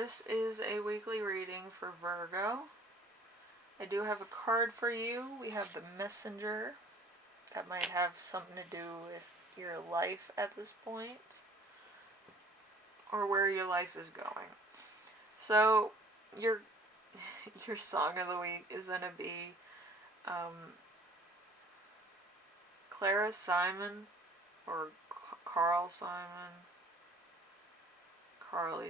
this is a weekly reading for Virgo. I do have a card for you. We have the Messenger. That might have something to do with your life at this point, or where your life is going. So, your song of the week is going to be Clara Simon, or Carly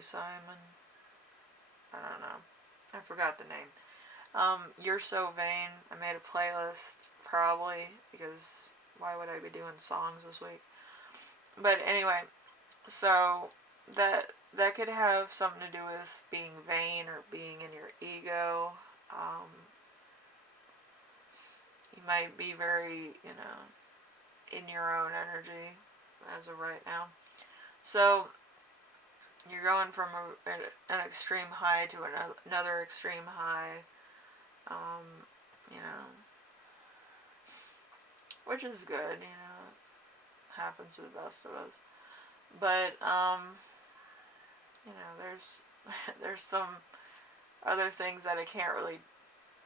Simon. I don't know. I forgot the name. You're So Vain. I made a playlist, probably, because why would I be doing songs this week? But anyway, so that could have something to do with being vain or being in your ego. You might be very, in your own energy as of right now. So you're going from an extreme high to another extreme high, which is good, happens to the best of us. But, there's some other things that I can't really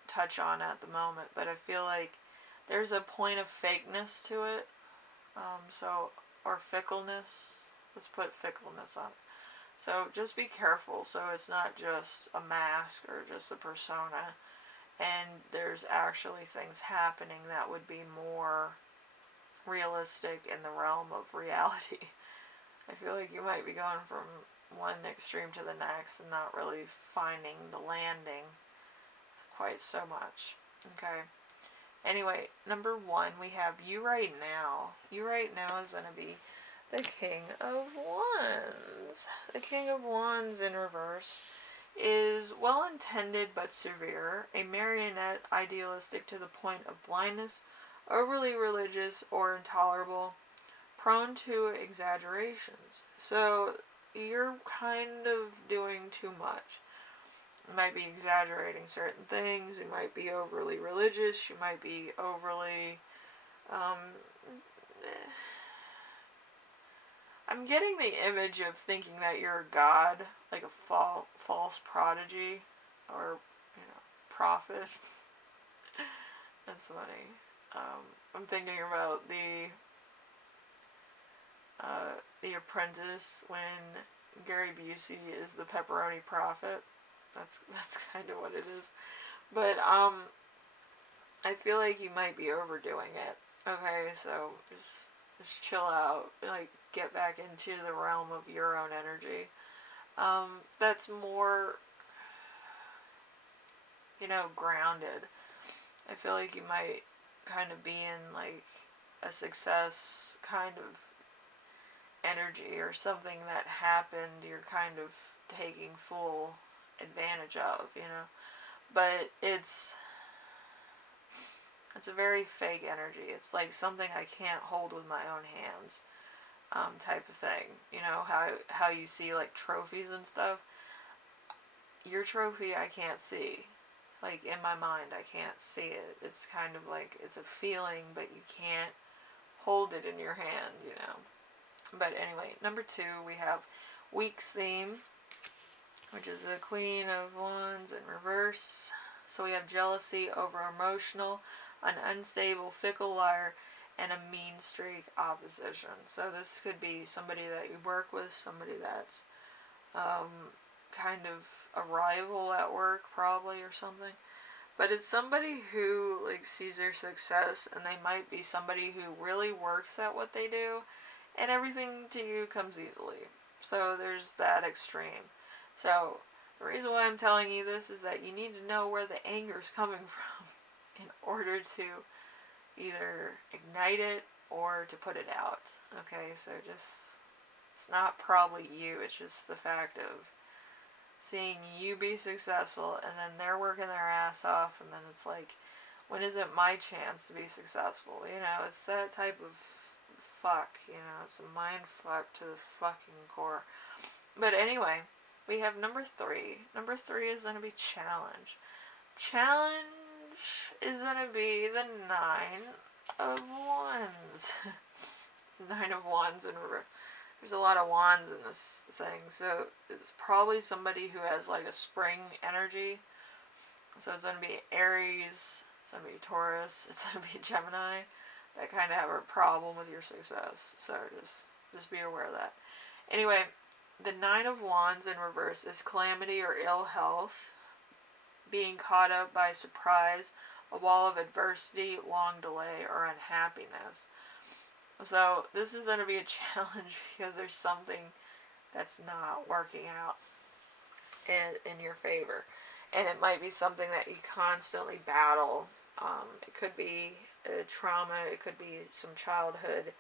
touch on at the moment, but I feel like there's a point of fakeness to it, or fickleness. Let's put fickleness on it. So just be careful, so it's not just a mask or just a persona, and there's actually things happening that would be more realistic in the realm of reality. I feel like you might be going from one extreme to the next and not really finding the landing quite so much. Okay. Anyway, number 1, we have You Right Now. You Right Now is going to be the King of Wands. The King of Wands in reverse is well-intended but severe, a marionette, idealistic to the point of blindness, overly religious or intolerable, prone to exaggerations. So you're kind of doing too much. You might be exaggerating certain things, you might be overly religious, you might be overly, I'm getting the image of thinking that you're a god, like a false prodigy, or, prophet. That's funny. I'm thinking about the Apprentice, when Gary Busey is the pepperoni prophet. That's kind of what it is. But, I feel like you might be overdoing it. Okay, so just chill out. Like, get back into the realm of your own energy. That's more, grounded. I feel like you might kind of be in, like, a success kind of energy, or something that happened you're kind of taking full advantage of, but it's a very fake energy. It's like something I can't hold with my own hands, type of thing. How you see, like, trophies and stuff. Your trophy I can't see. Like, in my mind I can't see it. It's kind of like, it's a feeling, but you can't hold it in your hand, But anyway, number 2, we have Week's Theme, which is the Queen of Wands in reverse. So we have jealousy, over-emotional, an unstable, fickle liar, and a mean streak opposition. So this could be somebody that you work with, somebody that's kind of a rival at work, probably, or something. But it's somebody who, like, sees their success, and they might be somebody who really works at what they do, and everything to you comes easily. So there's that extreme. So the reason why I'm telling you this is that you need to know where the anger is coming from in order to either ignite it or to put it out. Okay, so just, it's not probably you, it's just the fact of seeing you be successful, and then they're working their ass off, and then it's like, when is it my chance to be successful? It's that type of fuck, it's a mind fuck to the fucking core. But anyway, we have number 3. Number 3 is going to be challenge. Challenge is going to be the 9 of Wands. 9 of Wands in reverse. There's a lot of wands in this thing, so it's probably somebody who has like a spring energy. So it's going to be Aries, it's going to be Taurus, it's going to be Gemini that kind of have a problem with your success. So just be aware of that. Anyway, the Nine of Wands in reverse is calamity or ill health, being caught up by surprise, a wall of adversity, long delay, or unhappiness. So this is going to be a challenge because there's something that's not working out in your favor. And it might be something that you constantly battle. It could be a trauma, it could be some childhood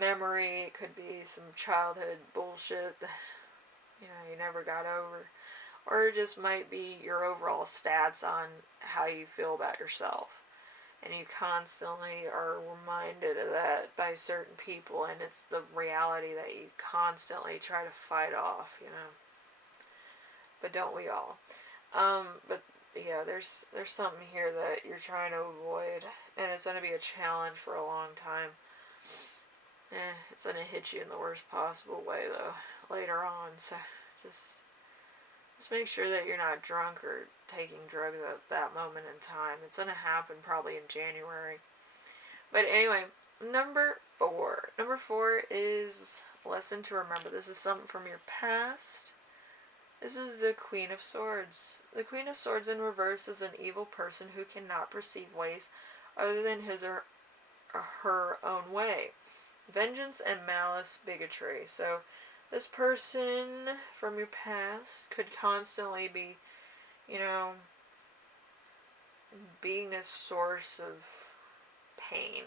memory, it could be some childhood bullshit that you never got over. Or it just might be your overall stats on how you feel about yourself. And you constantly are reminded of that by certain people, and it's the reality that you constantly try to fight off, But don't we all? But yeah, there's something here that you're trying to avoid, and it's going to be a challenge for a long time. It's going to hit you in the worst possible way, though, later on, so just make sure that you're not drunk or taking drugs at that moment in time. It's going to happen probably in January. But anyway, number 4. Number 4 is lesson to remember. This is something from your past. This is the Queen of Swords. The Queen of Swords in reverse is an evil person who cannot perceive ways other than his or her own way. Vengeance and malice, bigotry. So this person from your past could constantly be, being a source of pain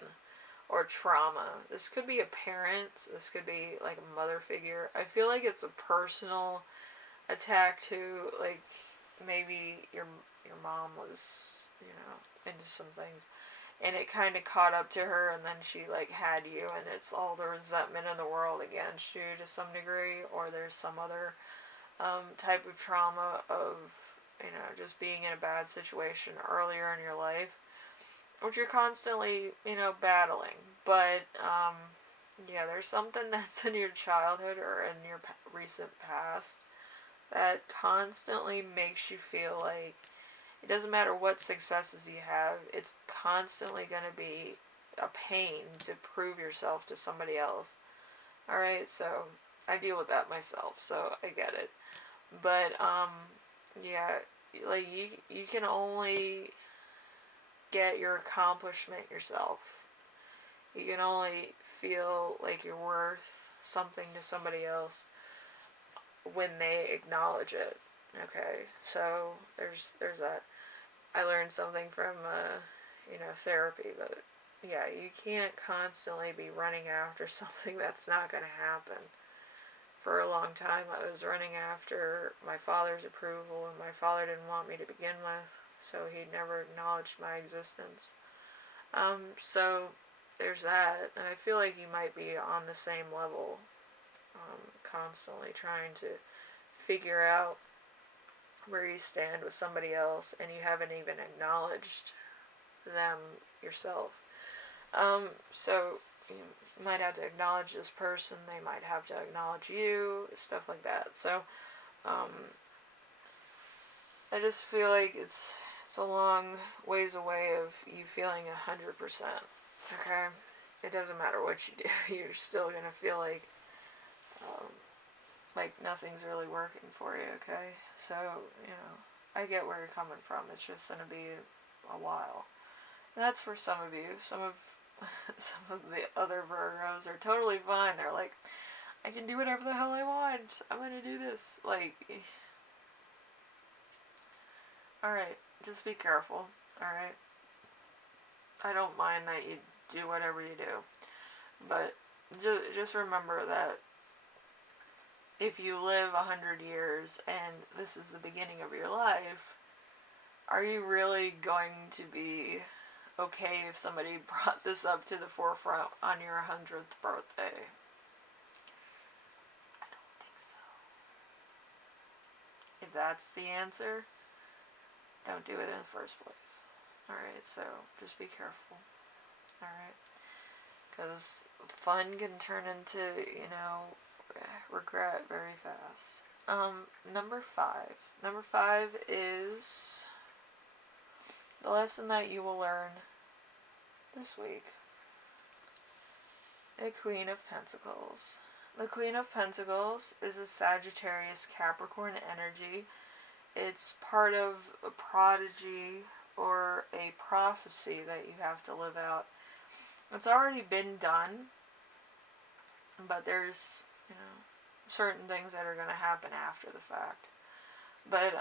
or trauma. This could be a parent. This could be like a mother figure. I feel like it's a personal attack too. Like maybe your mom was, into some things, and it kind of caught up to her, and then she like had you, and it's all the resentment in the world against you to some degree, or there's some other type of trauma of just being in a bad situation earlier in your life, which you're constantly battling. But yeah, there's something that's in your childhood or in your recent past that constantly makes you feel like it doesn't matter what successes you have, it's constantly going to be a pain to prove yourself to somebody else. Alright, so I deal with that myself, so I get it. But, yeah, like you can only get your accomplishment yourself. You can only feel like you're worth something to somebody else when they acknowledge it. Okay, so there's that. I learned something from therapy, but yeah, you can't constantly be running after something that's not going to happen. For a long time, I was running after my father's approval, and my father didn't want me to begin with, so he never acknowledged my existence. So there's that, and I feel like you might be on the same level, constantly trying to figure out where you stand with somebody else, and you haven't even acknowledged them yourself. So you might have to acknowledge this person, they might have to acknowledge you, stuff like that. So I just feel like it's a long ways away of you feeling 100%. Okay, it doesn't matter what you do, you're still gonna feel like nothing's really working for you. Okay, so I get where you're coming from. It's just gonna be a while. And that's for some of you. Some of the other Virgos are totally fine. They're like, I can do whatever the hell I want. I'm gonna do this. Like, alright, just be careful. Alright? I don't mind that you do whatever you do. But just remember that if you live 100 years and this is the beginning of your life, are you really going to be okay if somebody brought this up to the forefront on your 100th birthday? I don't think so. If that's the answer, don't do it in the first place. Alright, so just be careful. Alright? Because fun can turn into, regret very fast. Number 5. Number 5 is the lesson that you will learn this week. The Queen of Pentacles. The Queen of Pentacles is a Sagittarius Capricorn energy. It's part of a prodigy or a prophecy that you have to live out. It's already been done, but there's, certain things that are going to happen after the fact. But,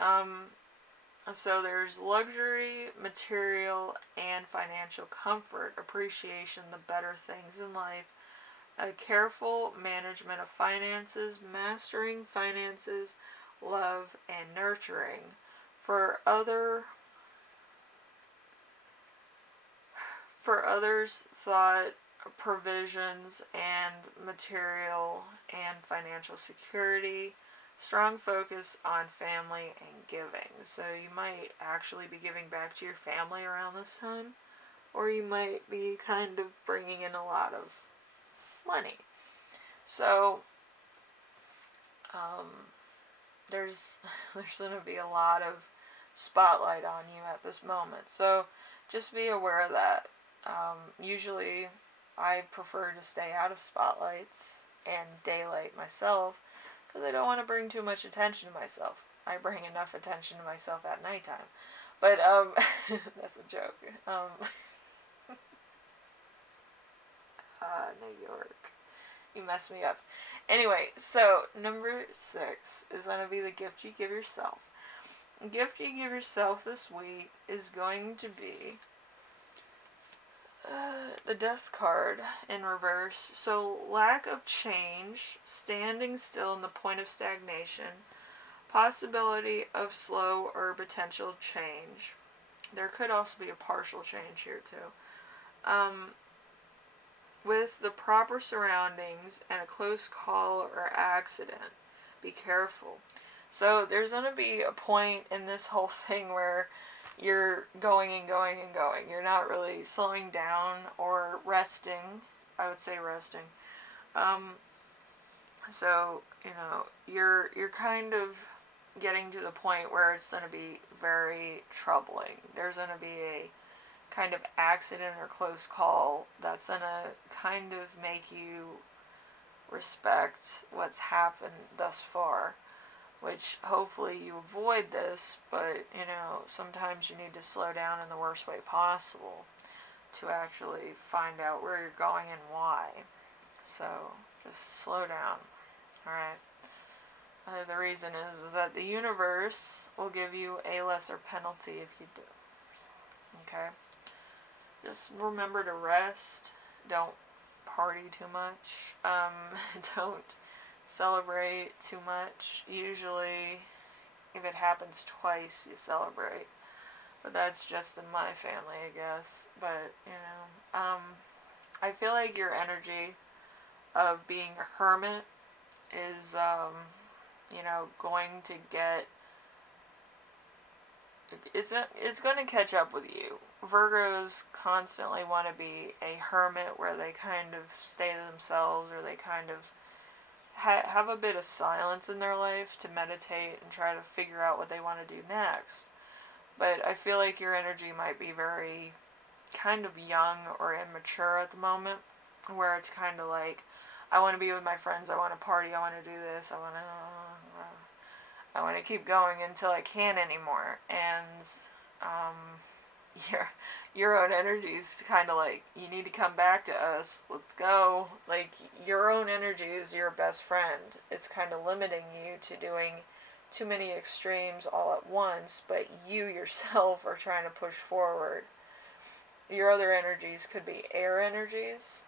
so there's luxury, material, and financial comfort, appreciation, the better things in life, a careful management of finances, mastering finances, love, and nurturing. For others, thought, provisions, and material and financial security. Strong focus on family and giving. So you might actually be giving back to your family around this time, or you might be kind of bringing in a lot of money. So there's going to be a lot of spotlight on you at this moment. So just be aware of that. Usually I prefer to stay out of spotlights and daylight myself, because I don't want to bring too much attention to myself. I bring enough attention to myself at nighttime. But, that's a joke. New York. You messed me up. Anyway, so number 6 is going to be the gift you give yourself. The gift you give yourself this week is going to be the Death card in reverse. So lack of change, standing still in the point of stagnation, possibility of slow or potential change. There could also be a partial change here too. With the proper surroundings and a close call or accident, be careful. So there's going to be a point in this whole thing where you're going and going and going. You're not really slowing down or resting. I would say resting. So, you're kind of getting to the point where it's going to be very troubling. There's going to be a kind of accident or close call that's going to kind of make you respect what's happened thus far, which hopefully you avoid this, but, sometimes you need to slow down in the worst way possible to actually find out where you're going and why. So, just slow down, alright? The reason is that the universe will give you a lesser penalty if you do. Okay? Just remember to rest. Don't party too much. Don't celebrate too much. Usually, if it happens twice, you celebrate. But that's just in my family, I guess. But, I feel like your energy of being a hermit is, going to get... It's going to catch up with you. Virgos constantly want to be a hermit where they kind of stay to themselves, or they kind of have a bit of silence in their life to meditate and try to figure out what they want to do next. But I feel like your energy might be very kind of young or immature at the moment, where it's kind of like, I want to be with my friends, I want to party, I want to do this, I want to keep going until I can't anymore. And your own energy is kind of like, you need to come back to us, let's go. Like, your own energy is your best friend. It's kind of limiting you to doing too many extremes all at once, but you yourself are trying to push forward. Your other energies could be air energies,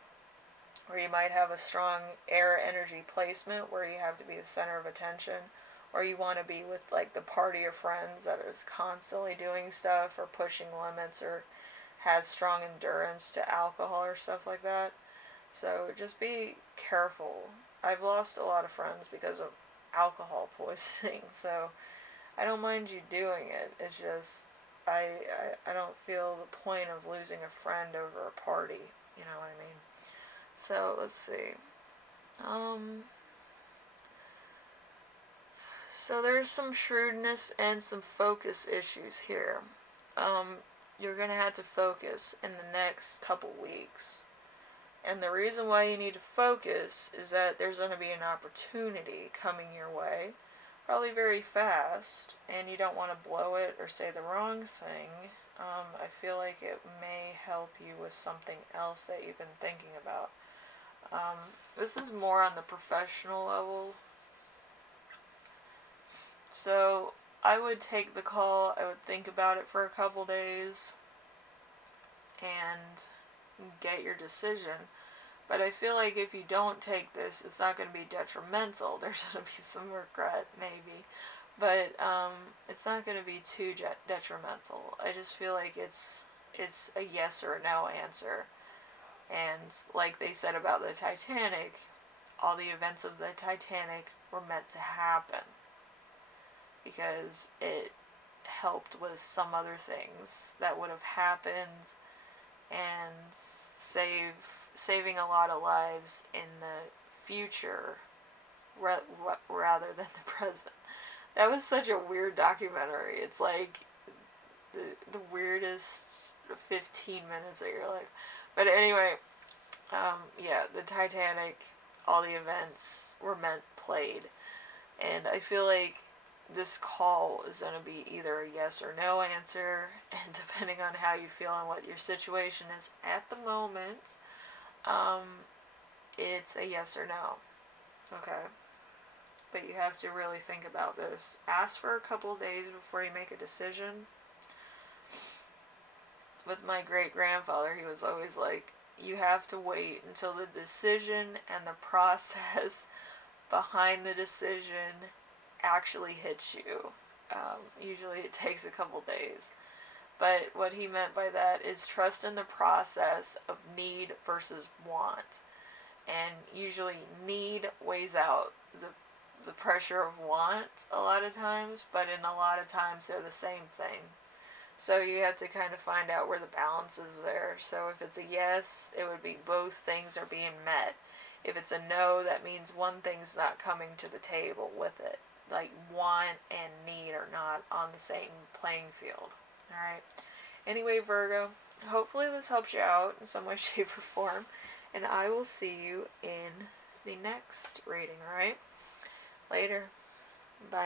or you might have a strong air energy placement where you have to be the center of attention, or you want to be with like the party of friends that is constantly doing stuff or pushing limits or has strong endurance to alcohol or stuff like that. So just be careful. I've lost a lot of friends because of alcohol poisoning, so I don't mind you doing it. It's just I don't feel the point of losing a friend over a party, you know what I mean? So let's see. So there's some shrewdness and some focus issues here. You're going to have to focus in the next couple weeks. And the reason why you need to focus is that there's going to be an opportunity coming your way, probably very fast, and you don't want to blow it or say the wrong thing. I feel like it may help you with something else that you've been thinking about. This is more on the professional level. So I would take the call, I would think about it for a couple days, and get your decision. But I feel like if you don't take this, it's not going to be detrimental. There's going to be some regret, maybe. But it's not going to be too detrimental. I just feel like it's a yes or a no answer. And like they said about the Titanic, all the events of the Titanic were meant to happen. Because it helped with some other things that would have happened, and saving a lot of lives in the future rather than the present. That was such a weird documentary. It's like the weirdest 15 minutes of your life. But anyway, yeah, the Titanic, all the events were played. And I feel like this call is going to be either a yes or no answer, and depending on how you feel and what your situation is at the moment, it's a yes or no. Okay? But you have to really think about this. Ask for a couple days before you make a decision. With my great-grandfather, he was always like, you have to wait until the decision and the process behind the decision actually hits you. Usually it takes a couple days. But what he meant by that is trust in the process of need versus want. And usually need weighs out the pressure of want a lot of times, but in a lot of times they're the same thing. So you have to kind of find out where the balance is there. So if it's a yes, it would be both things are being met. If it's a no, that means one thing's not coming to the table with it. Like want and need are not on the same playing field. Alright? Anyway, Virgo, hopefully this helps you out in some way, shape, or form. And I will see you in the next reading, alright? Later.